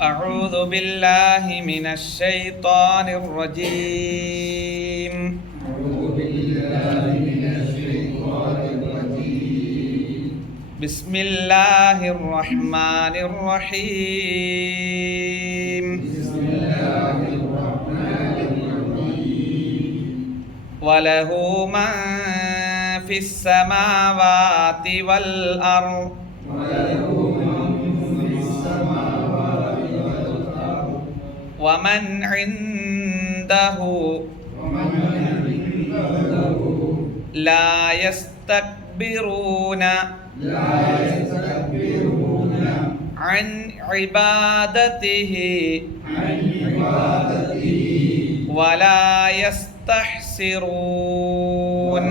أعوذ بالله من الشيطان الرجيم. بسم الله الرحمن الرحيم. وله من في السماوات والأرض ومن عنده لا يستكبرون عن عبادته ولا يستحسرون.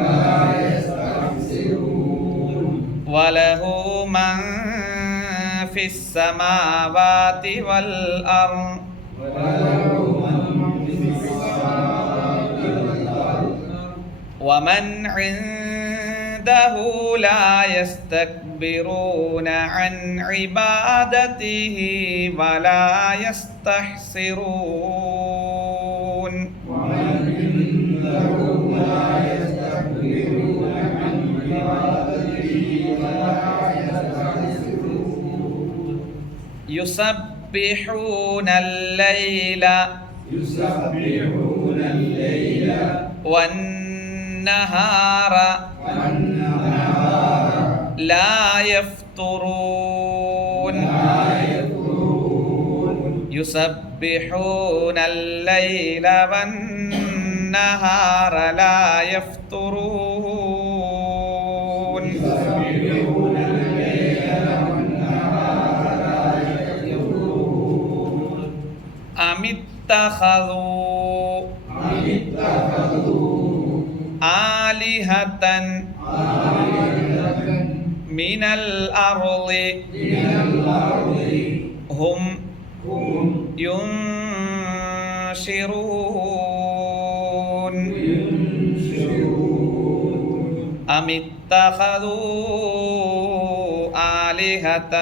وله من في السماوات والأرض ومن عنده لا يستكبرون عن عبادته ولا يستحسرون. يسبحون الليل والنهار لا يفترون. يسبحون الليل والنهار لا يفترون. أم اتخذوا آلهة من الأرض هم ينشرون. أم اتخذوا آلهة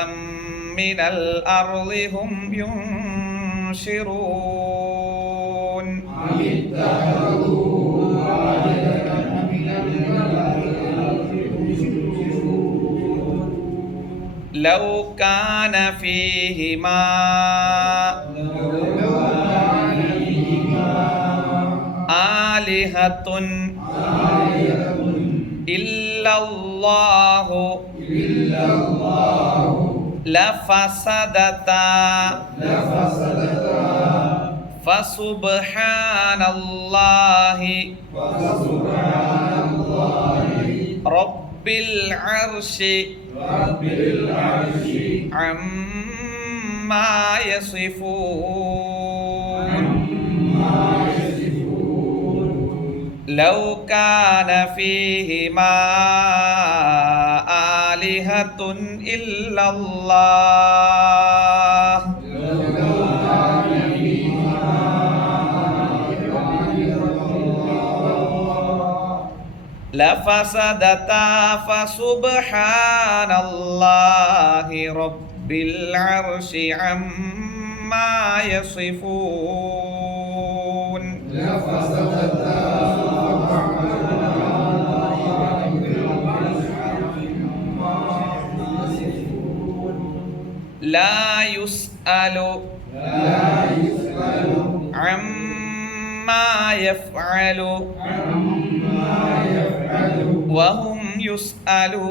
من الأرض هم ينشرون. لو كان فيهما آلهة إلا الله لفسدتا فسبحان الله رب العرش عما يصفون. لو كان فيهما آلهة إلا الله لفسدتا فسبحان الله رب العرش عما يصفون. لا يسأل عما يفعل وهم يسألون.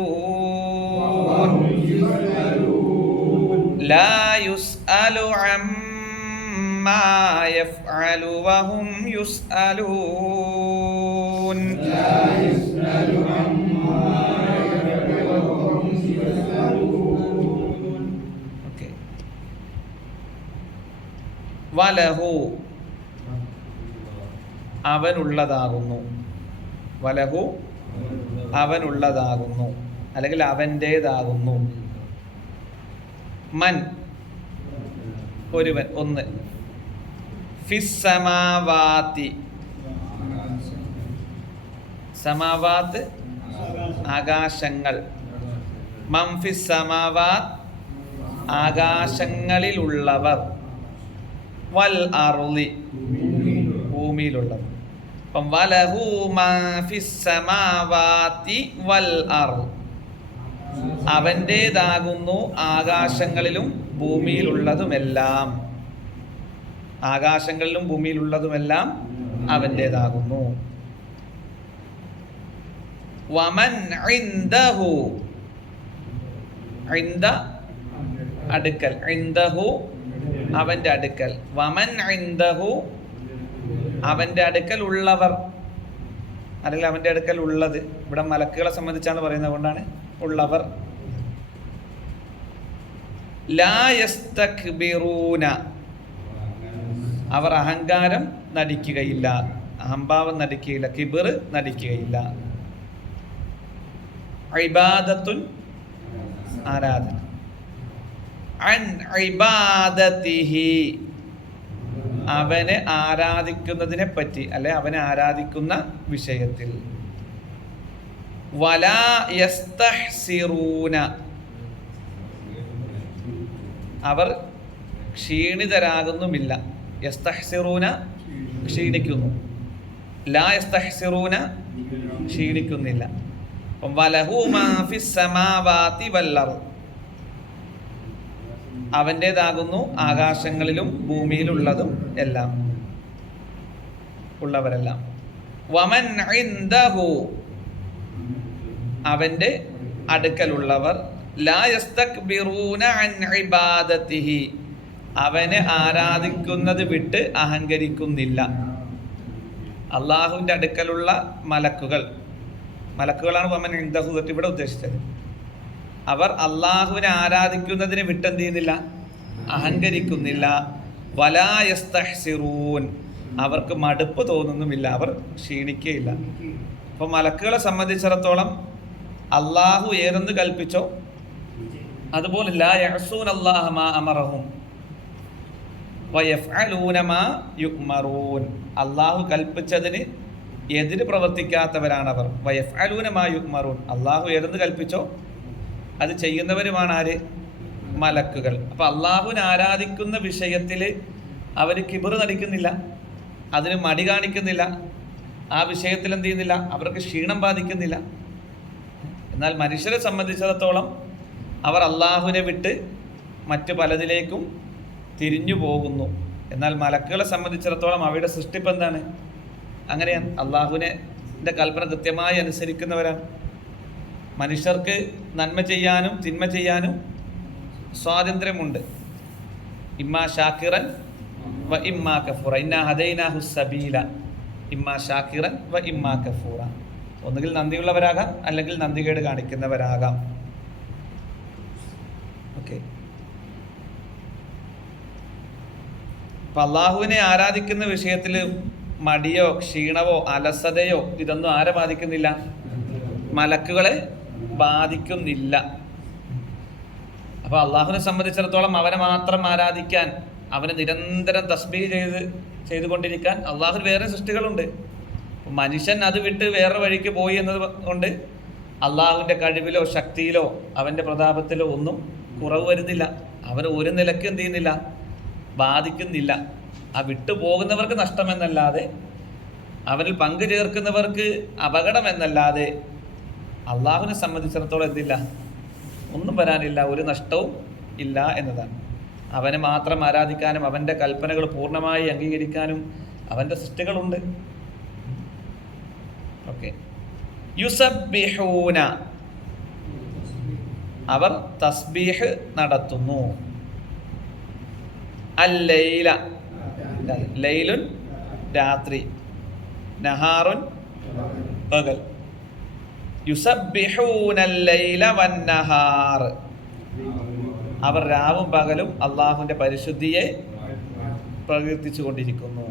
لا يسأل عما يفعل وهم يسألون. വലഹു അവനുള്ളതാകുന്നു. വലഹു അവനുള്ളതാകുന്നു അല്ലെങ്കിൽ അവൻ്റേതാകുന്നു. മൻ ഒരുവൻ ഒന്ന്. ഫിസ്സമാവാതി സമാവാത്ത് ആകാശങ്ങൾ. മൻ ഫിസ്സമാവാത്ത് ആകാശങ്ങളിലുള്ളവർ, വൽ അർളി ഭൂമിയിലുള്ളവർ. അപ്പം വലഹു മാ ഫിസ് സമാവാതി വൽ അർള്, അവൻ്റേതാകുന്നു ആകാശങ്ങളിലും ഭൂമിയിലുള്ളതുമെല്ലാം. ആകാശങ്ങളിലും ഭൂമിയിലുള്ളതുമെല്ലാം അവൻ്റേതാകുന്നു. വമൻ ഇൻദഹു, ഇൻദ അടുക്കൽ, ഇൻദഹു അവൻ്റെ അടുക്കൽ, വമൻ ഇൻദഹു അവൻ്റെ അടുക്കൽ ഉള്ളവർ, അല്ലെങ്കിൽ അവൻ്റെ അടുക്കൽ ഉള്ളത്. ഇവിടെ മലക്കുകളെ സംബന്ധിച്ചാണ് പറയുന്നത്, കൊണ്ടാണ് ഉള്ളവർ. ലാ യസ്തക്ബിറൂന, അവർ അഹങ്കാരം നടിക്കുകയില്ല, അഹംഭാവം നടിക്കുകയില്ല, കിബിർ നടിക്കുകയില്ല. ഇബാദത്തുൻ ആരാധന, അൻ ഇബാദതിഹി അവനെ ആരാധിക്കുന്നതിനെ പറ്റി, അല്ലെ അവനെ ആരാധിക്കുന്ന വിഷയത്തിൽ. വലാ യസ്തഹ്സിറൂന അവർ ക്ഷീണിതരാകുന്നുമില്ല. യസ്തഹ്സിറൂന ക്ഷീണിക്കുന്നു, ലാ യസ്തഹ്സിറൂന ക്ഷീണിക്കുന്നില്ല. വലഹു മാ ഫിസ് സമാവാതി വൽ അർള് അവൻ്റേതാകുന്നു ആകാശങ്ങളിലും ഭൂമിയിലുള്ളതും എല്ലാം ഉള്ളവരെല്ലാം. വമൻ ഇൻദഹു അവൻ്റെ അടുക്കലുള്ളവർ, ലാ യസ്തക്ബിറൂന അൻ ഇബാദതിഹി അവനെ ആരാധിക്കുന്നത് വിട്ട് അഹങ്കരിക്കുന്നില്ല. അള്ളാഹുവിൻ്റെ അടുക്കലുള്ള മലക്കുകളാണ് വമൻ ഇൻദഹു തൊട്ട് ഇവിടെ ഉദ്ദേശിച്ചത്. അവർ അള്ളാഹുവിനെ ആരാധിക്കുന്നതിന് വിട്ടെന്ത് ചെയ്യുന്നില്ല, അഹങ്കരിക്കുന്നില്ല. വലാ യസ്തഹ്സിറൂൻ അവർക്ക് മടുപ്പ് തോന്നുന്നുമില്ല, അവർ ക്ഷീണിക്കുകയില്ല. അപ്പോൾ മലക്കുകളെ സംബന്ധിച്ചിടത്തോളം അള്ളാഹു ഏതെന്ന് കൽപ്പിച്ചോ അതുപോലെ ലാ യഅ്സൂന അല്ലാഹ മാ അമറഹും വയഫ്അലൂന മാ യുഅ്മറൂൻ അള്ളാഹു കൽപ്പിച്ചതിന് എതിര് പ്രവർത്തിക്കാത്തവരാണവർ. വയഫ്അലൂന മാ യുഅ്മറൂൻ അള്ളാഹു ഏതെന്ന് കൽപ്പിച്ചോ അത് ചെയ്യുന്നവരുമാണ് ആര്? മലക്കുകൾ. അപ്പൊ അള്ളാഹുവിനെ ആരാധിക്കുന്ന വിഷയത്തിൽ അവർ കിബർ നടിക്കുന്നില്ല, അതിന് മടി കാണിക്കുന്നില്ല, ആ വിഷയത്തിൽ എന്ത് ചെയ്യുന്നില്ല, അവർക്ക് ക്ഷീണം ബാധിക്കുന്നില്ല. എന്നാൽ മനുഷ്യരെ സംബന്ധിച്ചിടത്തോളം അവർ അള്ളാഹുവിനെ വിട്ട് മറ്റു പലതിലേക്കും തിരിഞ്ഞു പോകുന്നു. എന്നാൽ മലക്കുകളെ സംബന്ധിച്ചിടത്തോളം അവയുടെ സൃഷ്ടിപ്പ് എന്താണ്? അങ്ങനെയാണ്, അള്ളാഹുവിൻ്റെ കൽപ്പന കൃത്യമായി അനുസരിക്കുന്നവരാണ്. മനുഷ്യർക്ക് നന്മ ചെയ്യാനും തിന്മ ചെയ്യാനും സ്വാതന്ത്ര്യമുണ്ട്. ഇമ്മാ ഷാക്കിറൻ വ ഇമ്മാ കഫൂറ, ഇന്നാ ഹദൈനാഹു സബീല ഇമ്മാ ഷാക്കിറൻ വ ഇമ്മാ കഫൂറ. ഒന്നുകിൽ നന്ദിയുള്ളവരാകാം, അല്ലെങ്കിൽ നന്ദികേട് കാണിക്കുന്നവരാകാം. ഓക്കെ. അപ്പം അള്ളാഹുവിനെ ആരാധിക്കുന്ന വിഷയത്തിൽ മടിയോ ക്ഷീണവോ അലസതയോ ഇതൊന്നും ആരെ ബാധിക്കുന്നില്ല? മലക്കുകളെ ബാധിക്കുന്നില്ല. അപ്പോൾ അള്ളാഹുവിനെ സംബന്ധിച്ചിടത്തോളം അവനെ മാത്രം ആരാധിക്കാൻ, അവനെ നിരന്തരം തസ്ബീഹ് ചെയ്തുകൊണ്ടിരിക്കാൻ അള്ളാഹുവിന് വേറെ സൃഷ്ടികളുണ്ട്. മനുഷ്യൻ അത് വിട്ട് വേറെ വഴിക്ക് പോയി എന്നത് കൊണ്ട് അള്ളാഹുവിൻ്റെ കഴിവിലോ ശക്തിയിലോ അവൻ്റെ പ്രതാപത്തിലോ ഒന്നും കുറവ് വരുന്നില്ല. അവന് ഒരു നിലയ്ക്ക് എന്ത് ചെയ്യുന്നില്ല, ബാധിക്കുന്നില്ല. ആ വിട്ടു പോകുന്നവർക്ക് നഷ്ടമെന്നല്ലാതെ, അവരിൽ പങ്കു ചേർക്കുന്നവർക്ക് അപകടമെന്നല്ലാതെ അള്ളാഹുവിനെ സംബന്ധിച്ചിടത്തോളം എന്തില്ല, ഒന്നും വരാനില്ല, ഒരു നഷ്ടവും ഇല്ല എന്നതാണ്. അവനെ മാത്രം ആരാധിക്കാനും അവൻ്റെ കൽപ്പനകൾ പൂർണ്ണമായി അംഗീകരിക്കാനും അവൻ്റെ സൃഷ്ടികളുണ്ട്. ഓക്കെ. യുസബ്ബിഹൂന അവർ തസ്ബീഹ് നടത്തുന്നു. അല്ലൈല ലൈലുൻ രാത്രി, നഹാറുൻ പകൽ. യുസബ്ബിഹൂന അല്ലൈല വന്നഹാർ അവർ രാവും പകലും അള്ളാഹുവിൻ്റെ പരിശുദ്ധിയെ പ്രകീർത്തിച്ചു കൊണ്ടിരിക്കുന്നു.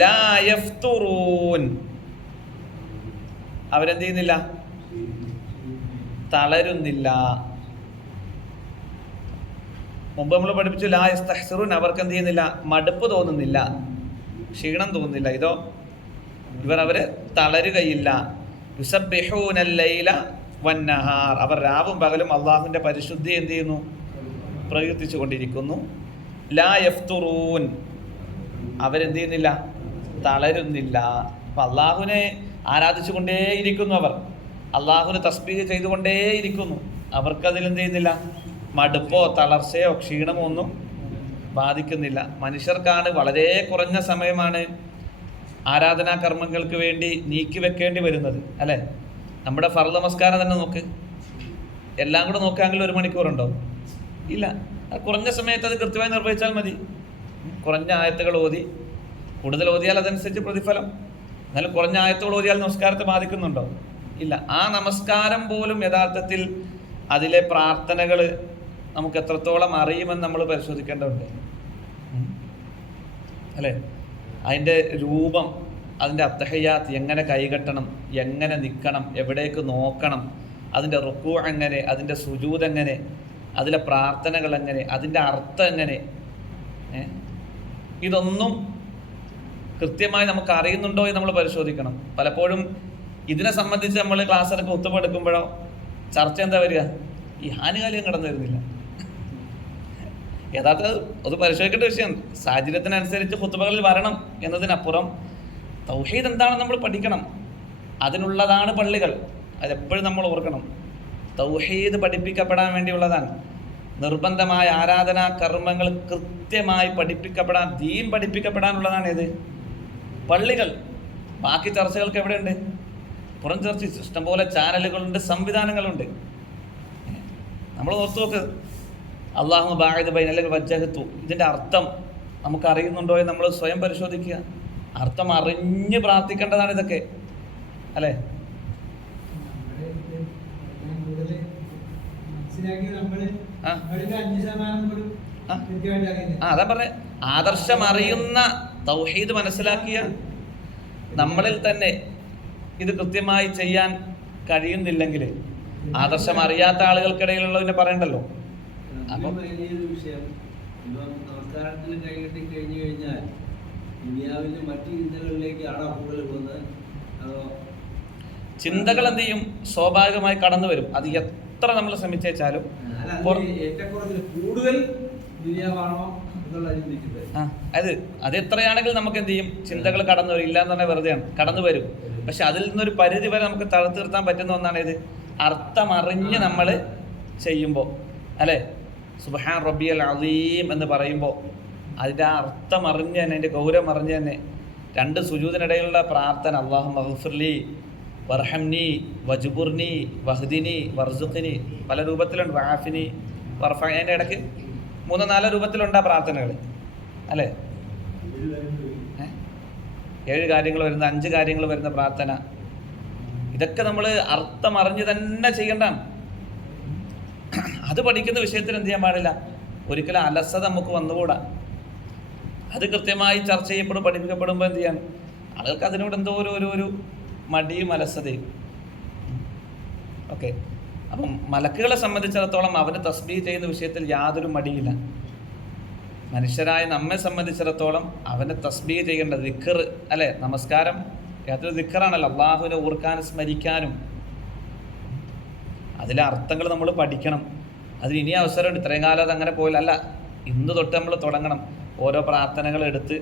ലാ യഫ്തുറൂൻ അവരെന്ത് ചെയ്യുന്നില്ല, തളരുന്നില്ല. മുമ്പ് നമ്മൾ പഠിപ്പിച്ചു ലാ യസ്തഹ്സിറൂൻ അവർക്ക് എന്ത് ചെയ്യുന്നില്ല, മടുപ്പ് തോന്നുന്നില്ല, ക്ഷീണം തോന്നുന്നില്ല. ഇതോ അവർ തളരുകയില്ല. യുസബ്ബിഹൂന അല്ലൈല വന്നഹാർ അവർ രാവും പകലും അള്ളാഹുവിൻ്റെ പരിശുദ്ധി എന്ത് ചെയ്യുന്നു, പ്രകീർത്തിച്ചു കൊണ്ടിരിക്കുന്നു. ലാ യഫ്തുറൂൻ, അവരെന്ത് ചെയ്യുന്നില്ല, തളരുന്നില്ല. അപ്പം അള്ളാഹുവിനെ ആരാധിച്ചു കൊണ്ടേയിരിക്കുന്നു, അവർ അള്ളാഹുവിനെ തസ്ബീഹ് ചെയ്തുകൊണ്ടേയിരിക്കുന്നു. അവർക്കതിൽ എന്ത് ചെയ്യുന്നില്ല, മടുപ്പോ തളർച്ചയോ ക്ഷീണമോ ഒന്നും ബാധിക്കുന്നില്ല. മനുഷ്യർക്കാണ് വളരെ കുറഞ്ഞ സമയമാണ് ആരാധനാ കർമ്മങ്ങൾക്ക് വേണ്ടി നീക്കി വെക്കേണ്ടി വരുന്നത്, അല്ലേ? നമ്മുടെ ഫർള് നമസ്കാരം തന്നെ നോക്ക്, എല്ലാം കൂടെ നോക്കുകയാണെങ്കിൽ 1 മണിക്കൂറുണ്ടോ? ഇല്ല. കുറഞ്ഞ സമയത്ത് അത് കൃത്യമായി നിർവഹിച്ചാൽ മതി. കുറഞ്ഞ ആയത്തുകൾ ഓതി, കൂടുതൽ ഓതിയാൽ അതനുസരിച്ച് പ്രതിഫലം. എന്നാലും കുറഞ്ഞ ആയത്തുകൾ ഓതിയാൽ നമസ്കാരത്തെ ബാധിക്കുന്നുണ്ടോ? ഇല്ല. ആ നമസ്കാരം പോലും യഥാർത്ഥത്തിൽ അതിലെ പ്രാർത്ഥനകൾ നമുക്ക് എത്രത്തോളം അറിയുമെന്ന് നമ്മൾ പരിശോധിക്കേണ്ടതുണ്ട്, അല്ലേ? അതിൻ്റെ രൂപം, അതിൻ്റെ അത്തഹയ്യാത്ത് എങ്ങനെ കൈകെട്ടണം, എങ്ങനെ നിൽക്കണം, എവിടേക്ക് നോക്കണം, അതിൻ്റെ റുക്കൂ എങ്ങനെ, അതിൻ്റെ സുജൂദ് എങ്ങനെ, അതിലെ പ്രാർത്ഥനകൾ എങ്ങനെ, അതിൻ്റെ അർത്ഥം എങ്ങനെ, ഇതൊന്നും കൃത്യമായി നമുക്ക് അറിയുന്നുണ്ടോ എന്ന് നമ്മൾ പരിശോധിക്കണം. പലപ്പോഴും ഇതിനെ സംബന്ധിച്ച് നമ്മൾ ക്ലാസ്സിലൊക്കെ ഒത്തുപെടുക്കുമ്പോഴോ ചർച്ച എന്താ വരിക, ഈ ഹാനുകാലികം കടന്നു വരുന്നില്ല. യഥാർത്ഥ അത് പരിശോധിക്കേണ്ട വിഷയമാണ്. സാഹചര്യത്തിനനുസരിച്ച് ഖുത്ബകളിൽ വരണം എന്നതിനപ്പുറം തൗഹീദ് എന്താണെന്ന് നമ്മൾ പഠിക്കണം. അതിനുള്ളതാണ് പള്ളികൾ. അതെപ്പോഴും നമ്മൾ ഓർക്കണം. തൗഹീദ് പഠിപ്പിക്കപ്പെടാൻ വേണ്ടിയുള്ളതാണ്. നിർബന്ധമായ ആരാധനാ കർമ്മങ്ങൾ കൃത്യമായി പഠിപ്പിക്കപ്പെടാൻ, ദീൻ പഠിപ്പിക്കപ്പെടാനുള്ളതാണ് ഏത്? പള്ളികൾ. ബാക്കി ചർച്ചകൾക്ക് എവിടെയുണ്ട്? പുറം ചർച്ച ഇഷ്ടംപോലെ ചാനലുകളുണ്ട്, സംവിധാനങ്ങളുണ്ട്. നമ്മൾ ഓർത്തു നോക്ക്, അല്ലാഹു ബാഇദ് ബൈന അല്ലെങ്കിൽ വജ്ജഹത്തു, ഇതിൻ്റെ അർത്ഥം നമുക്ക് അറിയുന്നുണ്ടോ എന്ന് നമ്മൾ സ്വയം പരിശോധിക്കുക. അർത്ഥം അറിഞ്ഞ് പ്രാർത്ഥിക്കേണ്ടതാണ് ഇതൊക്കെ, അല്ലേ? അതാ പറഞ്ഞ ആദർശം അറിയുന്ന, തൗഹീദ് മനസ്സിലാക്കിയ നമ്മളിൽ തന്നെ ഇത് കൃത്യമായി ചെയ്യാൻ കഴിയുന്നില്ലെങ്കിൽ ആദർശം അറിയാത്ത ആളുകൾക്കിടയിലുള്ളതിനെ പറയണ്ടല്ലോ. അപ്പം വിഷയം നമസ്കാരത്തിൽ കൈകെട്ടി കഴിഞ്ഞു കഴിഞ്ഞാൽ ദുനിയാവിന്റെ മറ്റു ചിന്തകളിലേക്കാണോ കൂടുതൽ പോകുന്നത്? അതോ ചിന്തകൾ എന്ത് ചെയ്യും? സ്വാഭാവികമായി കടന്നു വരും. അത് എത്ര നമ്മൾ ശ്രമിച്ചാലും കൂടുതൽ ദുനിയാവാണോ എന്നുള്ള അത് എത്രയാണെങ്കിൽ നമുക്ക് എന്ത് ചെയ്യും? ചിന്തകൾ കടന്നു വരും. ഇല്ല എന്ന് പറഞ്ഞാൽ വെറുതെയാണ്, കടന്നു വരും. പക്ഷെ അതിൽ നിന്നൊരു പരിധി വരെ നമുക്ക് തടുത്തു നിർത്താൻ പറ്റുന്ന ഒന്നാണ് ഇത്, അർത്ഥമറിഞ്ഞ് നമ്മൾ ചെയ്യുമ്പോൾ, അല്ലേ? സുബ്ഹാൻ റബ്ബിയൽ അസീം എന്ന് പറയുമ്പോൾ അതിൻ്റെ ആ അർത്ഥം അറിഞ്ഞ് തന്നെ, അതിൻ്റെ ഗൗരവം അറിഞ്ഞ് തന്നെ 2 സുജൂദിനിടയിലുള്ള പ്രാർത്ഥന, അല്ലാഹുമ്മ ഗ്ഫിർലി വർഹംനി വജ്ബുർനി വഹ്ദിനി വർസുഖ്നി, പല രൂപത്തിലുണ്ട്. വഅഫിനി വർഫഅനി, അതിൻ്റെ ഇടയ്ക്ക് 3-4 രൂപത്തിലുണ്ട് ആ പ്രാർത്ഥനകൾ, അല്ലേ? 7 കാര്യങ്ങൾ വരുന്ന, 5 കാര്യങ്ങൾ വരുന്ന പ്രാർത്ഥന. ഇതൊക്കെ നമ്മൾ അർത്ഥം അറിഞ്ഞ് തന്നെ ചെയ്യേണ്ടതാണ്. അത് പഠിക്കുന്ന വിഷയത്തിൽ എന്ത് ചെയ്യാൻ പാടില്ല, ഒരിക്കലും അലസത നമുക്ക് വന്നുകൂടാ. അത് കൃത്യമായി ചർച്ച ചെയ്യപ്പെടും, പഠിപ്പിക്കപ്പെടുമ്പോൾ എന്ത് ചെയ്യണം, ആളുകൾക്ക് അതിനോട് എന്തോ ഒരു മടിയും അലസതയും. ഓക്കെ. അപ്പം മലക്കുകളെ സംബന്ധിച്ചിടത്തോളം അവന് തസ്ബീഹ് ചെയ്യുന്ന വിഷയത്തിൽ യാതൊരു മടിയില്ല. മനുഷ്യരായ നമ്മെ സംബന്ധിച്ചിടത്തോളം അവനെ തസ്ബീഹ് ചെയ്യേണ്ട ദിക്ർ, അല്ലേ? നമസ്കാരം യാതൊരു ദിക്റാണല്ലോ, അള്ളാഹുവിനെ ഓർക്കാനും സ്മരിക്കാനും. അതിലെ അർത്ഥങ്ങൾ നമ്മൾ പഠിക്കണം. അതിന് ഇനി അവസരമുണ്ട്. ഇത്രയും കാലം അത് അങ്ങനെ പോയില്ല. ഇന്ന് തൊട്ട് നമ്മൾ തുടങ്ങണം. ഓരോ പ്രാർത്ഥനകൾ എടുത്ത്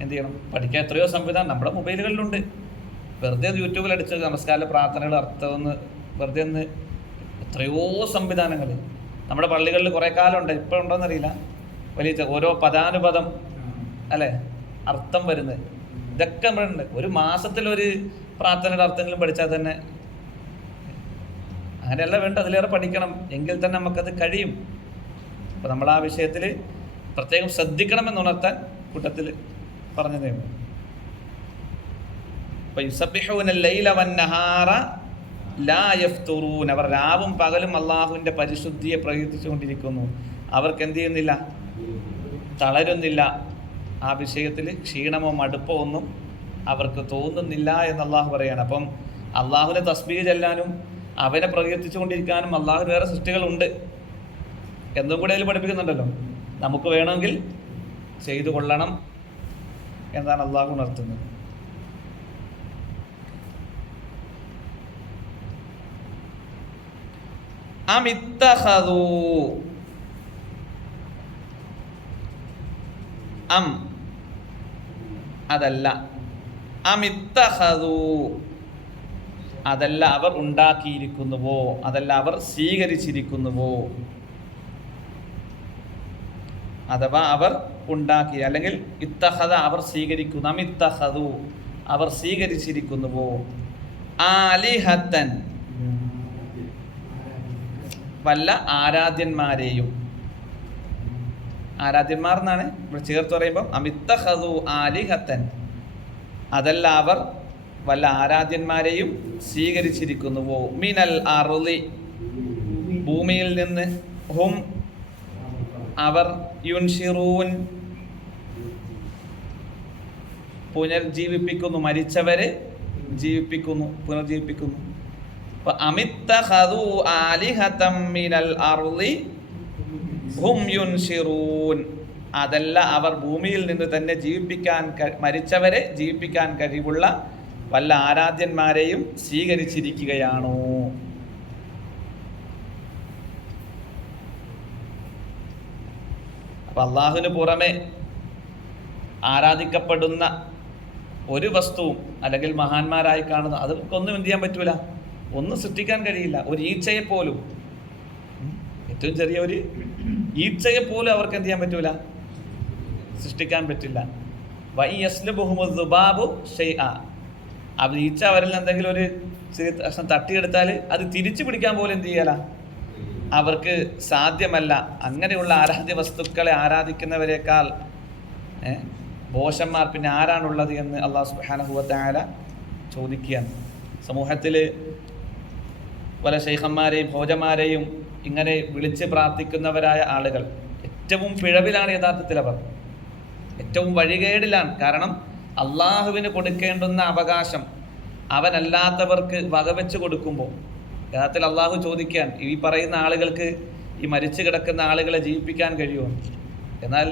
എന്ത് ചെയ്യണം, പഠിക്കാൻ. എത്രയോ സംവിധാനം നമ്മുടെ മൊബൈലുകളിലുണ്ട്. വെറുതെ യൂട്യൂബിൽ അടിച്ച് നമസ്കാര പ്രാർത്ഥനകൾ അർത്ഥമെന്ന് വെറുതെ ഒന്ന്, എത്രയോ സംവിധാനങ്ങൾ നമ്മുടെ പള്ളികളിൽ കുറേ കാലമുണ്ട്. ഇപ്പോൾ ഉണ്ടോയെന്നറിയില്ല. വലിയ ഓരോ പദാനുപദം, അല്ലേ, അർത്ഥം വരുന്നത്. ഇതൊക്കെ നമ്മളുണ്ട്. ഒരു മാസത്തിലൊരു പ്രാർത്ഥനയുടെ അർത്ഥങ്ങളും പഠിച്ചാൽ തന്നെ, അങ്ങനെയല്ല വേണ്ട, അതിലേറെ പഠിക്കണം. എങ്കിൽ തന്നെ നമുക്കത് കഴിയും. അപ്പം നമ്മൾ ആ വിഷയത്തിൽ പ്രത്യേകം ശ്രദ്ധിക്കണമെന്ന് ഉണർത്താൻ കൂട്ടത്തിൽ പറഞ്ഞതേ ഉള്ളൂ. അപ്പം യുസബ്ബിഹൂന ലൈല വന്നഹാറ ലാ യഫ്തുറൂൻ, അവർ രാവും പകലും അള്ളാഹുവിൻ്റെ പരിശുദ്ധിയെ പ്രകീർത്തിച്ചുകൊണ്ടിരിക്കുന്നു. അവർക്ക് എന്ത് ചെയ്യുന്നില്ല, തളരുന്നില്ല. ആ വിഷയത്തിൽ ക്ഷീണമോ മടുപ്പോ ഒന്നും അവർക്ക് തോന്നുന്നില്ല എന്ന് അള്ളാഹു പറയാണ്. അപ്പം അള്ളാഹുവിനെ തസ്ബീഹ് ചെല്ലാനും അവനെ പ്രകീർത്തിച്ചുകൊണ്ടിരിക്കാനും അള്ളാഹു വേറെ സൃഷ്ടികളുണ്ട് എന്നും കൂടെ അതിൽ പഠിപ്പിക്കുന്നുണ്ടല്ലോ. നമുക്ക് വേണമെങ്കിൽ ചെയ്തു കൊള്ളണം എന്നാണ് അള്ളാഹു ഉണർത്തുന്നത്. അം അതല്ല, അമിത്തഖദൂ അതല്ല അവർ ഉണ്ടാക്കിയിരിക്കുന്നുവോ, അതല്ല അവർ സ്വീകരിച്ചിരിക്കുന്നുവോ, അഥവാ അവർ ഉണ്ടാക്കി, അല്ലെങ്കിൽ ഇത്തഖദ അവർ സ്വീകരിക്കുന്നു, അമിത്തഖദൂ അവർ സ്വീകരിച്ചിരിക്കുന്നുവോ, ആലിഹത്തൻ വല്ല ആരാധ്യന്മാരെയും. ആരാധ്യന്മാർ എന്നാണ് ഇവിടെ ചേർത്ത് പറയുമ്പോൾ അമിത്തഖദൂ ആലിഹത്തൻ അതല്ല അവർ വല്ല ആരാധ്യന്മാരെയും സ്വീകരിച്ചിരിക്കുന്നുവോ, മിനൽ അർളി ഭൂമിയിൽ നിന്ന്, ഹും അവർ, യുൻഷിറൂൻ പുനർജീവിപ്പിക്കുന്നു, മരിച്ചവരെ ജീവിപ്പിക്കുന്നു, പുനർജീവിപ്പിക്കുന്നു. അമിത്തഖദൂ ആലിഹതം മിനൽ അർളി ഹും യുൻഷിറൂൻ അതല്ല അവർ ഭൂമിയിൽ നിന്ന് തന്നെ മരിച്ചവരെ ജീവിപ്പിക്കാൻ കഴിവുള്ള വല്ല ആരാധ്യന്മാരെയും സ്വീകരിച്ചിരിക്കുകയാണോ. അപ്പൊ അള്ളാഹുവിന് പുറമെ ആരാധിക്കപ്പെടുന്ന ഒരു വസ്തുവും അല്ലെങ്കിൽ മഹാന്മാരായി കാണുന്ന അതൊന്നും എന്ത് ചെയ്യാൻ പറ്റൂല, ഒന്നും സൃഷ്ടിക്കാൻ കഴിയില്ല. ഒരു ഈച്ചയെ പോലും, ഏറ്റവും ചെറിയ ഒരു ഈച്ചയെ പോലും അവർക്ക് എന്ത് ചെയ്യാൻ പറ്റൂല, സൃഷ്ടിക്കാൻ പറ്റില്ല. അവർ ഈച്ച അവരിൽ എന്തെങ്കിലും ഒരു തട്ടിയെടുത്താൽ അത് തിരിച്ചു പിടിക്കാൻ പോലും എന്ത് ചെയ്യല, അവർക്ക് സാധ്യമല്ല. അങ്ങനെയുള്ള ആരാധ്യ വസ്തുക്കളെ ആരാധിക്കുന്നവരെക്കാൾ ദോഷന്മാർ പിന്നെ ആരാണുള്ളത് എന്ന് അള്ളാഹു സുബ്ഹാനഹു വ തആല ചോദിക്കുകയാണ്. സമൂഹത്തിൽ പല ശൈഖന്മാരെയും ഭോജന്മാരെയും ഇങ്ങനെ വിളിച്ച് പ്രാർത്ഥിക്കുന്നവരായ ആളുകൾ ഏറ്റവും പിഴവിലാണ് യഥാർത്ഥത്തിൽ. അവർ ഏറ്റവും വഴികേടിലാണ്. കാരണം അള്ളാഹുവിന് കൊടുക്കേണ്ടുന്ന അവകാശം അവനല്ലാത്തവർക്ക് വകവെച്ച് കൊടുക്കുമ്പോൾ യഥാർത്ഥത്തിൽ അള്ളാഹു ചോദിക്കാൻ ഈ പറയുന്ന ആളുകൾക്ക് ഈ മരിച്ചു കിടക്കുന്ന ആളുകളെ ജീവിപ്പിക്കാൻ കഴിയുമോ? എന്നാൽ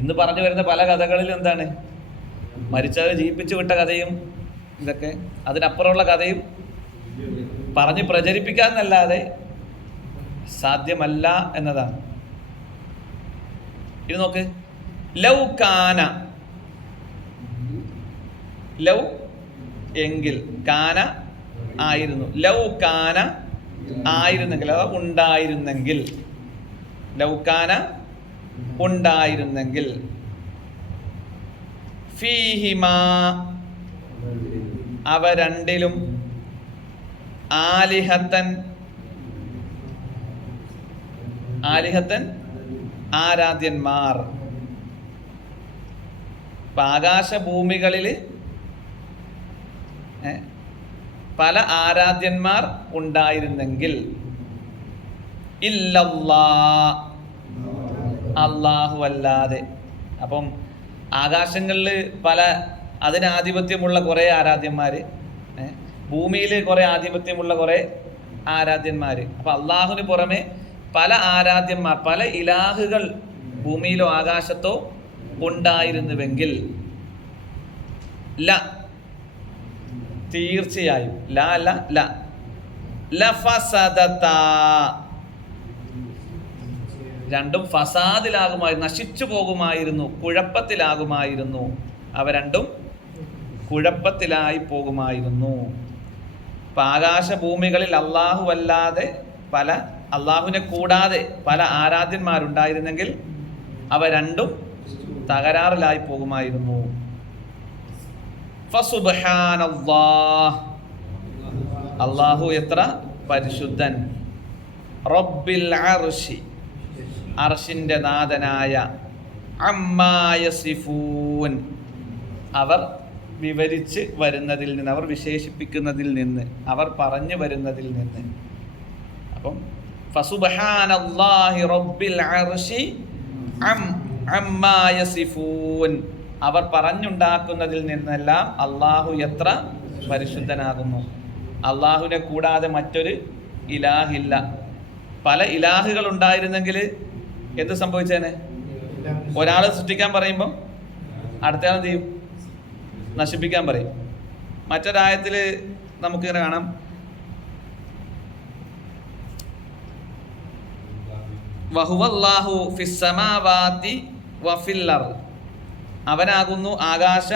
ഇന്ന് പറഞ്ഞു വരുന്ന പല കഥകളിലും എന്താണ്, മരിച്ചവരെ ജീവിപ്പിച്ചു വിട്ട കഥയും ഇതൊക്കെ അതിനപ്പുറമുള്ള കഥയും പറഞ്ഞ് പ്രചരിപ്പിക്കാന്നല്ലാതെ സാധ്യമല്ല എന്നതാണ്. ഇത് നോക്ക്, ലൗ കാന, ലൗ എങ്കിൽ, കാന ആയിരുന്നു, ലൗ കാന ആയിരുന്നെങ്കിൽ, അഥവാ ഉണ്ടായിരുന്നെങ്കിൽ, ലൗ കാന ഉണ്ടായിരുന്നെങ്കിൽ, ഫീഹിമാ അവ രണ്ടിലും, ആലിഹത്തൻ ആലിഹത്തൻ ആരാധ്യന്മാർ. ആകാശഭൂമികളിൽ പല ആരാധ്യന്മാർ ഉണ്ടായിരുന്നെങ്കിൽ, ഇല്ലല്ലാ അല്ലാഹു അല്ലാതെ. അപ്പം ആകാശങ്ങളിൽ പല അതിനാധിപത്യമുള്ള കുറേ ആരാധ്യന്മാർ, ഭൂമിയിൽ കുറേ ആധിപത്യമുള്ള കുറേ ആരാധ്യന്മാർ. അപ്പം അള്ളാഹുവിന് പുറമെ പല ആരാധ്യന്മാർ, പല ഇലാഹുകൾ ഭൂമിയിലോ ആകാശത്തോ ഉണ്ടായിരുന്നുവെങ്കിൽ, ല തീർച്ചയായും, ല അല്ല ല, ലഫസദതാ രണ്ടും ഫസാദിലാകുമായിരുന്നു, നശിച്ചു പോകുമായിരുന്നു, കുഴപ്പത്തിലാകുമായിരുന്നു. അവ രണ്ടും കുഴപ്പത്തിലായി പോകുമായിരുന്നു. അപ്പം ആകാശഭൂമികളിൽ അള്ളാഹു അല്ലാതെ പല, അള്ളാഹുവിനെ കൂടാതെ പല ആരാധ്യന്മാരുണ്ടായിരുന്നെങ്കിൽ അവ രണ്ടും തകരാറിലായി പോകുമായിരുന്നു. ഫസുബ്ഹാനല്ലാഹ് അള്ളാഹു എത്ര പരിശുദ്ധൻ, റബ്ബിൽ അർശി അർശിന്റെ നാഥനായ, അമ്മാ യസിഫൂൻ അവർ വിവരിച്ച് വരുന്നതിൽ നിന്ന്, അവർ വിശേഷിപ്പിക്കുന്നതിൽ നിന്ന്, അവർ പറഞ്ഞു വരുന്നതിൽ നിന്ന്. അപ്പം ഫസുബ്ഹാനല്ലാഹി റബ്ബിൽ അർശി അമ്മാ യസിഫൂൻ അവർ പറഞ്ഞുണ്ടാക്കുന്നതിൽ നിന്നെല്ലാം അള്ളാഹു എത്ര പരിശുദ്ധനാകുന്നു. അള്ളാഹുവിനെ കൂടാതെ മറ്റൊരു ഇലാഹില്ല. പല ഇലാഹുകൾ ഉണ്ടായിരുന്നെങ്കിൽ എന്ത് സംഭവിച്ചേനെ? ഒരാൾ സൃഷ്ടിക്കാൻ പറയുമ്പം അടുത്തയാൾ എന്ത് ചെയ്യും? നശിപ്പിക്കാൻ പറയും. മറ്റൊരായത്തിൽ നമുക്കിങ്ങനെ കാണാം, വഹുവല്ലാഹു ഫിസ്സമാവാതി വഫിൽ അർദ് അവനാകുന്നു ആകാശ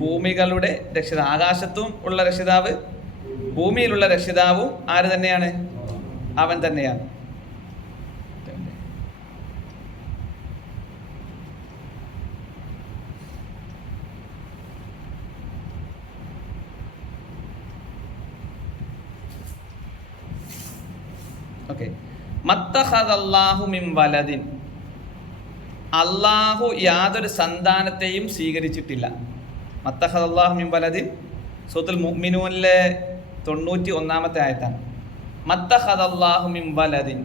ഭൂമികളുടെ രക്ഷിതാവ്. ആകാശത്തും ഉള്ള രക്ഷിതാവ്, ഭൂമിയിലുള്ള രക്ഷിതാവും ആര് തന്നെയാണ്? അവൻ തന്നെയാണ്. ഓക്കെ. മത്തഖദല്ലാഹു മിൻ വലദിൻ, അള്ളാഹു യാതൊരു സന്താനത്തെയും സ്വീകരിച്ചിട്ടില്ല. മത്തഖദല്ലാഹു മിൻ വലദിൻ സൂറത്തുൽ മുഅ്മിനൂനിലെ 91-ാമത്തെ ആയത്താണ്. മത്തഖദല്ലാഹു മിൻ വലദിൻ,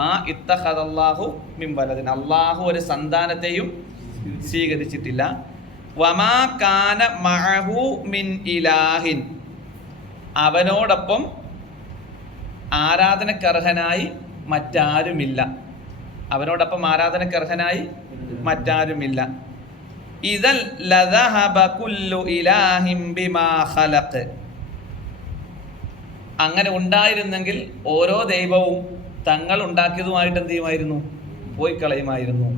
മാ ഇത്തഖദല്ലാഹു മിൻ വലദിൻ, അള്ളാഹു ഒരു സന്താനത്തെയും സ്വീകരിച്ചിട്ടില്ല. വമാ കാന മഅഹു മിൻ ഇലാഹിൻ, അവനോടൊപ്പം ആരാധനക്കർഹനായി മറ്റാരുമില്ല. അവനോടൊപ്പം ആരാധനക്കർഹനായി മറ്റാരുമില്ല. ഇദൽ ലദഹബ കുല്ലു ഇലാഹിൻ ബിമാ ഖലഖ്, അങ്ങനെ ഉണ്ടായിരുന്നെങ്കിൽ ഓരോ ദൈവവും തങ്ങൾ ഉണ്ടാക്കിയതുമായിട്ട് എന്ത് ചെയ്യുമായിരുന്നു? പോയി കളയുമായിരുന്നു.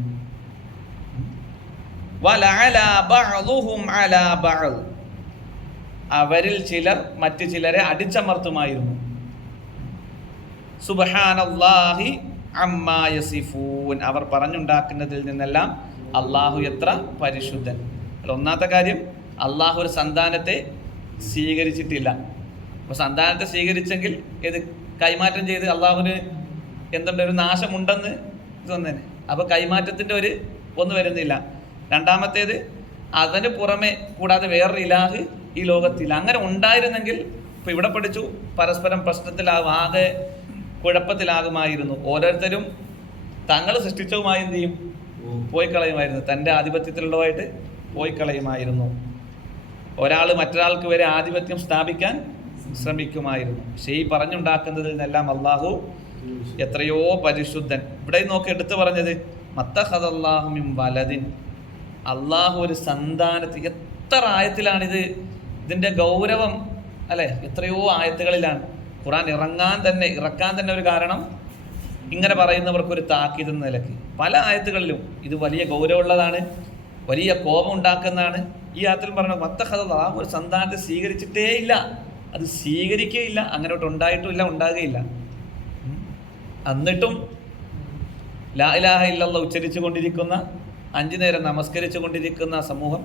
വലഅല ബഅ്ളുഹും അലാ ബഅ്ൾ, അവരിൽ ചിലർ മറ്റു ചിലരെ അടിച്ചമർത്തുമായിരുന്നു. സുബ്ഹാനല്ലാഹി അമ്മാ യസിഫൂൻ, അവർ പറഞ്ഞുണ്ടാക്കുന്നതിൽ നിന്നെല്ലാം അള്ളാഹു എത്ര പരിശുദ്ധൻ. ഒന്നാമത്തെ കാര്യം, അള്ളാഹു ഒരു സന്താനത്തെ സ്വീകരിച്ചിട്ടില്ല. അപ്പോൾ സന്താനത്തെ സ്വീകരിച്ചെങ്കിൽ ഇത് കൈമാറ്റം ചെയ്ത് അള്ളാഹുവിന് എന്തുണ്ട്? ഒരു നാശമുണ്ടെന്ന് തോന്നുന്നതിന്. അപ്പോൾ കൈമാറ്റത്തിൻ്റെ ഒന്നും വരുന്നില്ല. രണ്ടാമത്തേത്, അതിന് പുറമെ കൂടാതെ വേറൊരു ഇലാഹ് ഈ ലോകത്തില്ല. അങ്ങനെ ഉണ്ടായിരുന്നെങ്കിൽ ഇപ്പോൾ ഇവിടെ പഠിച്ചു പരസ്പരം പ്രശ്നത്തിലാകും, ആകെ കുഴപ്പത്തിലാകുമായിരുന്നു. ഓരോരുത്തരും തങ്ങൾ സൃഷ്ടിച്ചതുമായി എന്ത് ചെയ്യും? പോയി കളയുമായിരുന്നു. തൻ്റെ ആധിപത്യത്തിലുള്ളതായിട്ട് പോയി കളയുമായിരുന്നു. ഒരാൾ മറ്റൊരാൾക്ക് വരെ ആധിപത്യം സ്ഥാപിക്കാൻ ശ്രമിക്കുമായിരുന്നു. പക്ഷേ ഈ പറഞ്ഞുണ്ടാക്കുന്നതിൽ നിന്നെല്ലാം അള്ളാഹു എത്രയോ പരിശുദ്ധൻ. ഇവിടെ നോക്കി എടുത്തു പറഞ്ഞത് മത്തഖദല്ലാഹു മിൻ വലദിൻ, അള്ളാഹു ഒരു സന്താനത്തിൽ. എത്ര ആയത്തിലാണിത്, ഇതിൻ്റെ ഗൗരവം അല്ലെ? എത്രയോ ആയത്തുകളിലാണ്. ഖുർആൻ ഇറക്കാൻ തന്നെ ഒരു കാരണം ഇങ്ങനെ പറയുന്നവർക്കൊരു താക്കീത് എന്ന നിലയ്ക്ക് പല ആയത്തുകളിലും ഇത് വലിയ ഗൗരവമുള്ളതാണ്, വലിയ കോപം ഉണ്ടാക്കുന്നതാണ്. ഈ ആയത്തിൽ പറഞ്ഞ മത്തഖദല്ലാഹു ഒരു സന്താനത്തെ സ്വീകരിച്ചിട്ടേ ഇല്ല, അത് സ്വീകരിക്കുകയില്ല, അങ്ങനോട്ട് ഉണ്ടായിട്ടുമില്ല, ഉണ്ടാകുകയില്ല. എന്നിട്ടും ലാ ഇലാഹ ഇല്ലല്ലാഹ് ഉച്ചരിച്ചു കൊണ്ടിരിക്കുന്ന, 5 നേരം നമസ്കരിച്ചു കൊണ്ടിരിക്കുന്ന സമൂഹം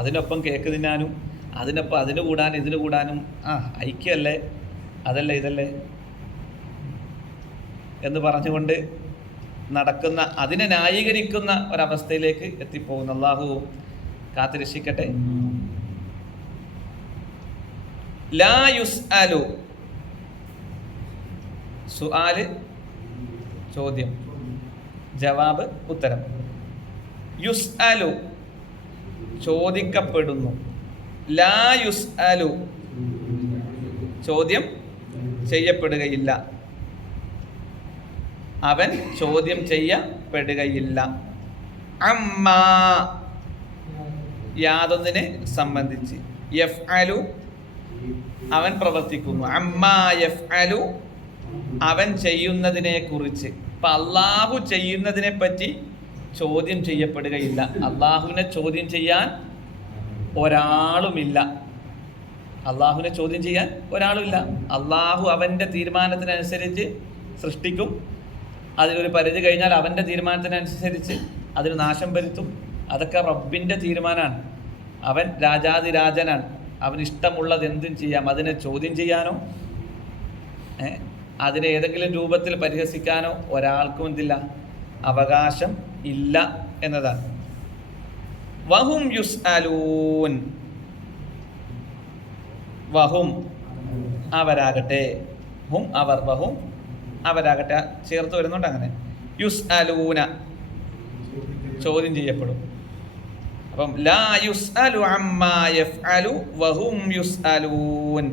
അതിനൊപ്പം കേക്ക് തിന്നാനും അതിനൊപ്പം അതിന് കൂടാനും ഇതിന് കൂടാനും ഐക്യമല്ലേ, അതല്ലേ ഇതല്ലേ എന്ന് പറഞ്ഞുകൊണ്ട് നടക്കുന്ന, അതിനെ ന്യായീകരിക്കുന്ന ഒരവസ്ഥയിലേക്ക് എത്തിപ്പോകുന്നു. അല്ലാഹു കാത്തുരക്ഷിക്കട്ടെ. ലാ യുസ്അലു, സുആല് ചോദ്യം, ജവാബ് ഉത്തരം. യുസ്അലു ചോദിക്കപ്പെടുന്നു. ലാ യുസ്അലു ചോദ്യം ചെയ്യപ്പെടുകയില്ല. അവൻ ചോദ്യം ചെയ്യപ്പെടുകയില്ല. അമ്മാ യാതൊന്നിനെ സംബന്ധിച്ച്. യഫ്അലു അവൻ പ്രവർത്തിക്കുന്നു. അമ്മാ യഫ്അലു അവൻ ചെയ്യുന്നതിനെ കുറിച്ച്. ഇപ്പം അള്ളാഹു ചെയ്യുന്നതിനെ പറ്റി ചോദ്യം ചെയ്യപ്പെടുകയില്ല. അള്ളാഹുവിനെ ചോദ്യം ചെയ്യാൻ ഒരാളുമില്ല. അള്ളാഹുവിനെ ചോദ്യം ചെയ്യാൻ ഒരാളുമില്ല. അള്ളാഹു അവൻ്റെ തീരുമാനത്തിനനുസരിച്ച് സൃഷ്ടിക്കും. അതിനൊരു പരിധി കഴിഞ്ഞാൽ അവൻ്റെ തീരുമാനത്തിനനുസരിച്ച് അതിന് നാശം വരുത്തും. അതൊക്കെ റബ്ബിൻ്റെ തീരുമാനമാണ്. അവൻ രാജാതിരാജനാണ്. അവന് ഇഷ്ടമുള്ളത് എന്തും ചെയ്യാം. അതിനെ ചോദ്യം ചെയ്യാനോ അതിനെ ഏതെങ്കിലും രൂപത്തിൽ പരിഹസിക്കാനോ ഒരാൾക്കും എന്തില്ല, അവകാശം ഇല്ല എന്നതാണ്. വഹും യുസ്അലൂൻ, വഹും അവരാകട്ടെ, ഹും അവർ, വഹും അവരാകട്ടെ ചേർത്ത് വരുന്നുണ്ട്. അങ്ങനെ യുസ്അലൂന ചോദ്യം ചെയ്യപ്പെടും. അപ്പം ലാ യുസ്അലു അമ്മാ യഫ്അലു വഹും യുസ്അലൂൻ,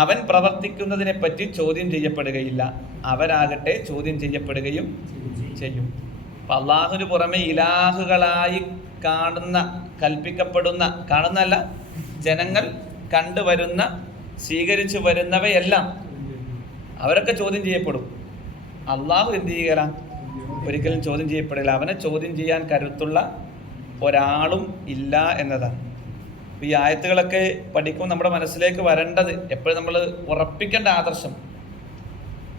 അവൻ പ്രവർത്തിക്കുന്നതിനെ പറ്റി ചോദ്യം ചെയ്യപ്പെടുകയില്ല, അവരാകട്ടെ ചോദ്യം ചെയ്യപ്പെടുകയും ചെയ്യും. അപ്പം അള്ളാഹുവിന് പുറമെ ഇലാഹുകളായി കാണുന്നല്ല ജനങ്ങൾ കണ്ടുവരുന്ന സ്വീകരിച്ചു വരുന്നവയെല്ലാം അവരൊക്കെ ചോദ്യം ചെയ്യപ്പെടും. അള്ളാഹു എന്ത് ചെയ്യുക? ഒരിക്കലും ചോദ്യം ചെയ്യപ്പെടില്ല. അവനെ ചോദ്യം ചെയ്യാൻ കരുത്തുള്ള ഒരാളും ഇല്ല എന്നതാണ്. ഈ ആയത്തുകളൊക്കെ പഠിക്കുമ്പോൾ നമ്മുടെ മനസ്സിലേക്ക് വരേണ്ടത്, എപ്പോഴും നമ്മൾ ഉറപ്പിക്കേണ്ട ആദർശം,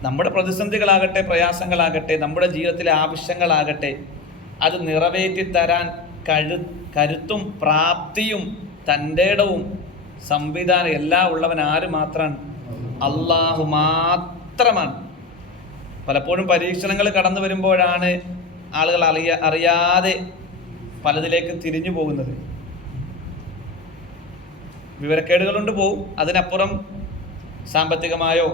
നമ്മുടെ പ്രതിസന്ധികളാകട്ടെ, പ്രയാസങ്ങളാകട്ടെ, നമ്മുടെ ജീവിതത്തിലെ ആവശ്യങ്ങളാകട്ടെ, അത് നിറവേറ്റി തരാൻ കരുത്തും പ്രാപ്തിയും തൻ്റെ ഇടവും സംവിധാനം എല്ലാം ഉള്ളവൻ ആര് മാത്രമാണ്? അള്ളാഹു മാത്രമാണ്. പലപ്പോഴും പരീക്ഷണങ്ങൾ കടന്നു വരുമ്പോഴാണ് ആളുകൾ അറിയാതെ പലതിലേക്ക് തിരിഞ്ഞു പോകുന്നത്. വിവരക്കേടുകളുണ്ട് പോവും, അതിനപ്പുറം സാമ്പത്തികമായോ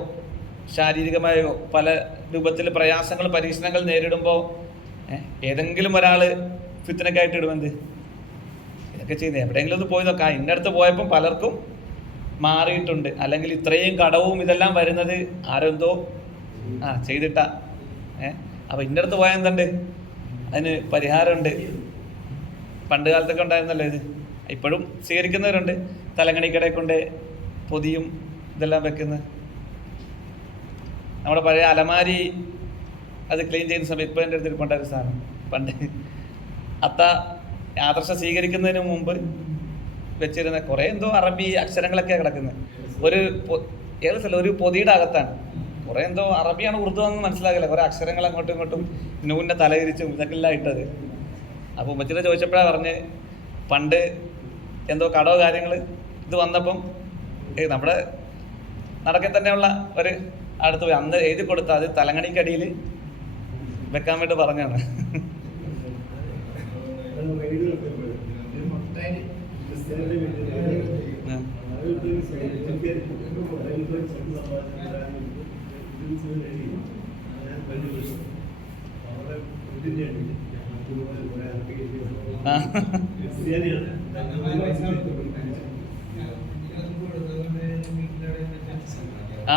ശാരീരികമായോ പല രൂപത്തിൽ പ്രയാസങ്ങൾ, പരീക്ഷണങ്ങൾ നേരിടുമ്പോൾ ഏതെങ്കിലും ഒരാൾ ഫിത്നക്കായിട്ട് ഇടുമെന്ത് ഇതൊക്കെ ചെയ്യുന്നത്. എവിടെയെങ്കിലും ഒന്ന് പോയി നോക്കാം, ഇന്നടുത്ത് പോയപ്പം പലർക്കും മാറിയിട്ടുണ്ട്, അല്ലെങ്കിൽ ഇത്രയും കടവും ഇതെല്ലാം വരുന്നത് ആരെന്തോ ചെയ്തിട്ടാ. അപ്പോൾ ഇന്നടുത്ത് പോയാൽ എന്തുണ്ട്, അതിന് പരിഹാരമുണ്ട്. പണ്ട് കാലത്തൊക്കെ ഉണ്ടായിരുന്നല്ലോ ഇത്, ഇപ്പോഴും സ്വീകരിക്കുന്നവരുണ്ട്. തലങ്ങണിക്കടയിൽ കൊണ്ട് പൊതിയും ഇതെല്ലാം വെക്കുന്നത്. നമ്മുടെ പഴയ അലമാരി അത് ക്ലീൻ ചെയ്യുന്ന സമയത്ത് ഇപ്പോൾ എൻ്റെ അടുത്ത് ഇരിപ്പുണ്ടായൊരു സാധനം, പണ്ട് അത്ത ആദർശം സ്വീകരിക്കുന്നതിന് മുമ്പ് വെച്ചിരുന്ന കുറേ എന്തോ അറബി അക്ഷരങ്ങളൊക്കെ കിടക്കുന്നത്. ഏത് സ്ഥലം ഒരു പൊതിയുടെ അകത്താണ് കുറേ എന്തോ അറബിയാണ് ഉറുദു ആണെന്ന് മനസ്സിലാകില്ല, കുറേ അക്ഷരങ്ങൾ അങ്ങോട്ടും ഇങ്ങോട്ടും നൂന്നെ തലതിരിച്ചും ഇതൊക്കെ എല്ലാം ഇട്ടത്. അപ്പോൾ ഉമ്മച്ചിനെ ചോദിച്ചപ്പോഴാണ് പറഞ്ഞ് പണ്ട് എന്തോ കടോ കാര്യങ്ങൾ ഇത് വന്നപ്പം നമ്മുടെ നടക്കെ തന്നെയുള്ള ഒരു അടുത്ത് പോയി അന്ന് എഴുതി കൊടുത്താൽ അത് തലങ്ങണിക്കടിയിൽ വെക്കാൻ വേണ്ടി പറഞ്ഞാണ്.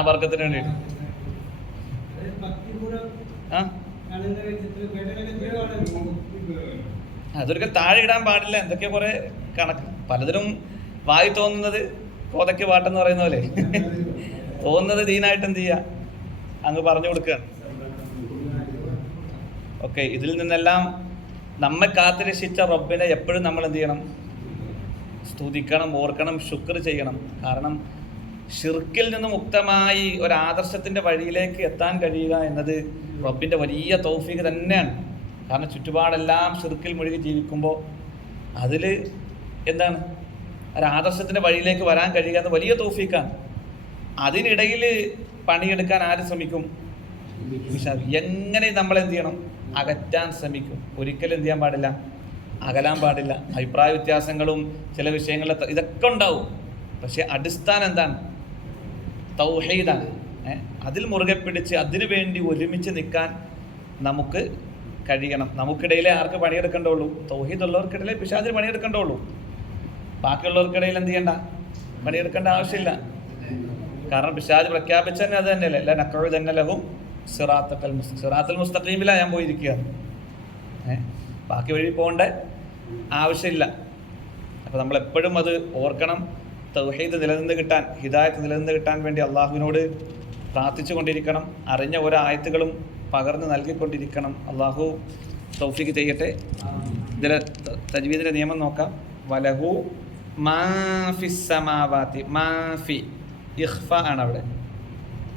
വർക്കത്തിന് വേണ്ടിയിട്ട് അതൊരിക്കൽ താഴെ ഇടാൻ പാടില്ല, എന്തൊക്കെ കുറെ കണക്ക്. പലതിനും വായി തോന്നുന്നത് കോതയ്ക്ക് പാട്ടെന്ന് പറയുന്ന പോലെ തോന്നുന്നത് ദീനായിട്ട് എന്ത് ചെയ്യുക, അങ്ങ് പറഞ്ഞു കൊടുക്കുകയാണ്. ഓക്കെ, ഇതിൽ നിന്നെല്ലാം നമ്മെ കാത്തുരക്ഷിച്ച റബ്ബിനെ എപ്പോഴും നമ്മൾ എന്ത് ചെയ്യണം? സ്തുതിക്കണം, ഓർക്കണം, ശുക്ർ ചെയ്യണം. കാരണം ഷിർക്കിൽ നിന്ന് മുക്തമായി ഒരു ആദർശത്തിൻ്റെ വഴിയിലേക്ക് എത്താൻ കഴിയുക എന്നത് റബ്ബിൻ്റെ വലിയ തൗഫീഖ് തന്നെയാണ്. കാരണം ചുറ്റുപാടെല്ലാം ഷിർക്കിൽ മുഴുകി ജീവിക്കുമ്പോൾ അതിൽ എന്താണ് ഒരു ആദർശത്തിൻ്റെ വഴിയിലേക്ക് വരാൻ കഴിയുക എന്ന് വലിയ തൗഫീഖാണ്. അതിനിടയിൽ പണിയെടുക്കാൻ ആര് ശ്രമിക്കും? എങ്ങനെ നമ്മൾ എന്ത് ചെയ്യണം? അകറ്റാൻ ശ്രമിക്കും. ഒരിക്കലും എന്ത് ചെയ്യാൻ പാടില്ല, അകലാൻ പാടില്ല. അഭിപ്രായ വ്യത്യാസങ്ങളും ചില വിഷയങ്ങളിൽ ഇതൊക്കെ ഉണ്ടാവും, പക്ഷെ അടിസ്ഥാനം എന്താണ്? തൗഹീദാണ്. അതിൽ മുറുകെ പിടിച്ച് അതിനു വേണ്ടി ഒരുമിച്ച് നിൽക്കാൻ നമുക്ക് കഴിയണം. നമുക്കിടയിലെ ആർക്ക് പണിയെടുക്കേണ്ടുള്ളൂ? തൗഹീദ് ഉള്ളവർക്കിടയിലെ പിശാചിന് പണിയെടുക്കേണ്ടുള്ളൂ. ബാക്കിയുള്ളവർക്കിടയിൽ എന്ത് ചെയ്യണ്ട? പണിയെടുക്കേണ്ട ആവശ്യമില്ല. കാരണം പിശാച് പ്രഖ്യാപിച്ച തന്നെ അത് തന്നെയല്ലേ, അല്ല നക്കഴു തന്നെ ലഹും സിറാത്തുൽ മുസ്തഖീമിലാണ് ഞാൻ പോയിരിക്കുക. ബാക്കി വഴി പോകേണ്ട ആവശ്യമില്ല. അപ്പോൾ നമ്മളെപ്പോഴും അത് ഓർക്കണം. തൗഹീദ് നിലനിന്ന് കിട്ടാൻ, ഹിദായത്ത് നിലനിന്ന് കിട്ടാൻ വേണ്ടി അള്ളാഹുവിനോട് പ്രാർത്ഥിച്ചു കൊണ്ടിരിക്കണം. അറിഞ്ഞ ഓരോ ആയത്തുകളും പകർന്ന് നൽകിക്കൊണ്ടിരിക്കണം. അള്ളാഹു തൗഫീഖ് ചെയ്യട്ടെ. ഇതിലെ തജ്വീദിൻ്റെ നിയമം നോക്കാം. വലഹു മാഫിസ്സമാവാതി, മാഫി ഇഖ്ഫ ആണ് അവിടെ.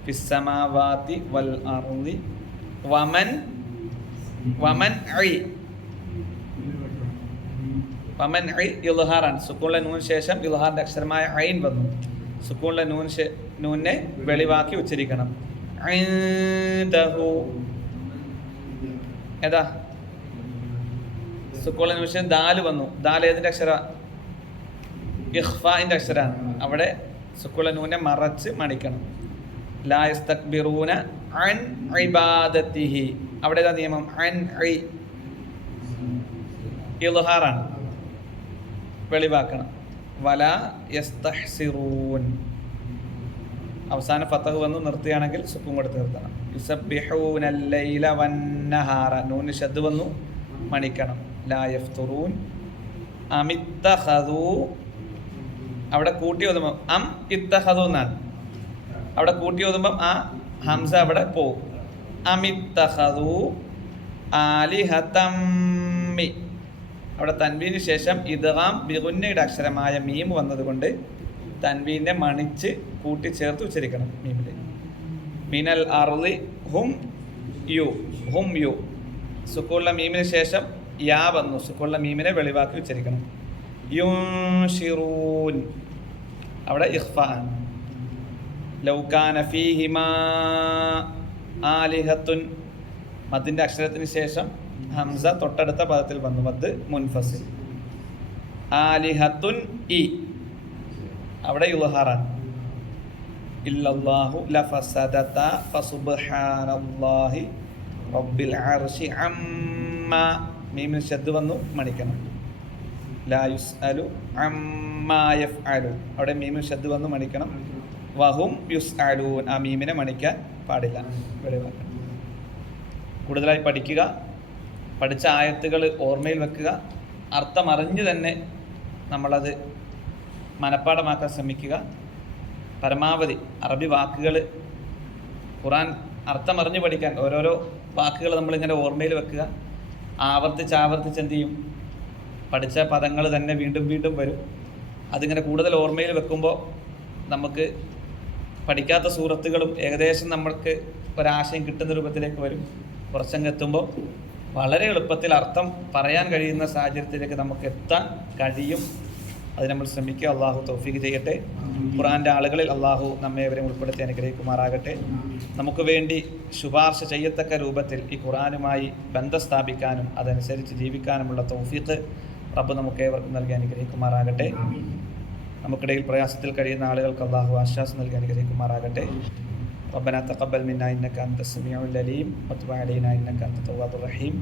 ഫിസ്സമാവാതി വൽ അർളി വമൻ ഐ, വമൻ ഐ ഇൽഹാറാണ്. സുക്കൂണിലെ നൂന് ശേഷം ഇൽഹാറിൻ്റെ അക്ഷരമായ ഐൻ വന്നു. സുക്കൂണിലെ നൂനെ വെളിവാക്കി ഉച്ചരിക്കണം. ഏതാ? സുക്കൂണിലെ നൂന് ശേഷം ദാല് വന്നു. ദാൽ ഏതിൻ്റെ അക്ഷര? ഇഖ്ഫാഇൻ്റെ അക്ഷരമാണ്. അവിടെ സുക്കൂണിലെ നൂനെ മറച്ച് മണിക്കണം. ലാ യസ്തക്ബിറൂന അൻ ഇബാദത്തിഹി, അവിടെ ഏതാ നിയമം? അൻ ഐ ഇൽഹാറാണ്, വെളിവാക്കണം. വലാ യസ്തഹ്സിറൂൻ, അവസാനം ഫതഹ് വന്നു നിർത്തുകയാണെങ്കിൽ സുക്കൂൻ കൊടുത്ത് നിർത്തണം. യുസബ്ബിഹൂനൽ ലൈല വന്നഹാറ, നൂന് ശദ് വന്നു മണിക്കണം. ലാ യഫ്തുറൂൻ. അമിത്തഖദൂ, അവിടെ കൂട്ടി ഓതുമ്പം അം ഇത്തഖദൂ എന്നാണ്. അവിടെ കൂട്ടി ഓതുമ്പം ആ ഹംസ അവിടെ പോവും. അമിത്തഖദൂ ആലിഹതമ്മി, അവിടെ തൻവീന് ശേഷം ഇദ്ഗാം ബിഗുന്നയുടെ അക്ഷരമായ മീം വന്നതുകൊണ്ട് തൻവീനെ മണിച്ച് കൂട്ടിച്ചേർത്ത് ഉച്ചരിക്കണം മീമിൽ. മിനൽ അർളി ഹും യു സുക്കൂള്ള മീമിന് ശേഷം യാ വന്നു. സുക്കൂള്ള മീമിനെ വെളിവാക്കി ഉച്ചരിക്കണം. യുൻഷിറൂൻ അവിടെ ഇഖ്ഫാ. ലൗ കാന ഫീഹിമാ ആലിഹത്തുൻ മദ്ദിൻ്റെ അക്ഷരത്തിന് ശേഷം ഹംസ തൊട്ടടുത്ത പദത്തിൽ വന്നു. മദ് മുൻഫസിൽ. ആലിഹത്തുൻ ഇ അവിടെ ഇൽഹാറാൻ. ഇല്ലല്ലാഹു ലഫസദത ഫസുബ്ഹാനല്ലാഹി റബ്ബിൽ അർശി അമ്മാ മീമിന് ശദ്ദ് വന്നു മണിക്കണം. ലാ യുസ്അലു അമ്മാ യഫ്അലു അവിടെ മീമിന് ശദ്ദ് വന്നു മണിക്കണം. വഹും യുസ്അലൂൻ ആ മീമിനെ മണിക്കാൻ പാടില്ല, വെളിവാക്കണം. കൂടുതലായി പഠിക്കുക, പഠിച്ച ആയത്തുകൾ ഓർമ്മയിൽ വെക്കുക, അർത്ഥം അറിഞ്ഞ് തന്നെ നമ്മളത് മനഃപ്പാഠമാക്കാൻ ശ്രമിക്കുക. പരമാവധി അറബി വാക്കുകൾ ഖുർആൻ അർത്ഥം അറിഞ്ഞ് പഠിക്കാൻ ഓരോരോ വാക്കുകൾ നമ്മളിങ്ങനെ ഓർമ്മയിൽ വെക്കുക. ആവർത്തിച്ച് എന്ത് ചെയ്യും, പഠിച്ച പദങ്ങൾ തന്നെ വീണ്ടും വീണ്ടും വരും. അതിങ്ങനെ കൂടുതൽ ഓർമ്മയിൽ വെക്കുമ്പോൾ നമുക്ക് പഠിക്കാത്ത സൂറത്തുകളും ഏകദേശം നമ്മൾക്ക് ഒരാശയം കിട്ടുന്ന രൂപത്തിലേക്ക് വരും. കുറച്ചങ്ങ് എത്തുമ്പോൾ വളരെ എളുപ്പത്തിൽ അർത്ഥം പറയാൻ കഴിയുന്ന സാഹചര്യത്തിലേക്ക് നമുക്ക് എത്താൻ കഴിയും. അത് നമ്മൾ ശ്രമിക്കുക. അള്ളാഹു തൗഫീഖ് ചെയ്യട്ടെ. ഖുർആൻ്റെ ആളുകളിൽ അള്ളാഹു നമ്മെ ഇവരെ ഉൾപ്പെടുത്തി അനുഗ്രഹിക്കുമാറാകട്ടെ. നമുക്ക് വേണ്ടി ശുപാർശ ചെയ്യത്തക്ക രൂപത്തിൽ ഈ ഖുർആനുമായി ബന്ധം സ്ഥാപിക്കാനും അതനുസരിച്ച് ജീവിക്കാനുമുള്ള തൗഫീഖ് റബ്ബ് നമുക്ക് ഏവർക്കും നൽകി അനുഗ്രഹിക്കുമാറാകട്ടെ. നമുക്കിടയിൽ പ്രയാസത്തിൽ കഴിയുന്ന ആളുകൾക്ക് അള്ളാഹു ആശ്വാസം നൽകി അനുഗ്രഹിക്കുമാറാകട്ടെ. ربنا تقبل منا إنك أنت السميع العليم وتب علينا إنك أنت التواب الرحيم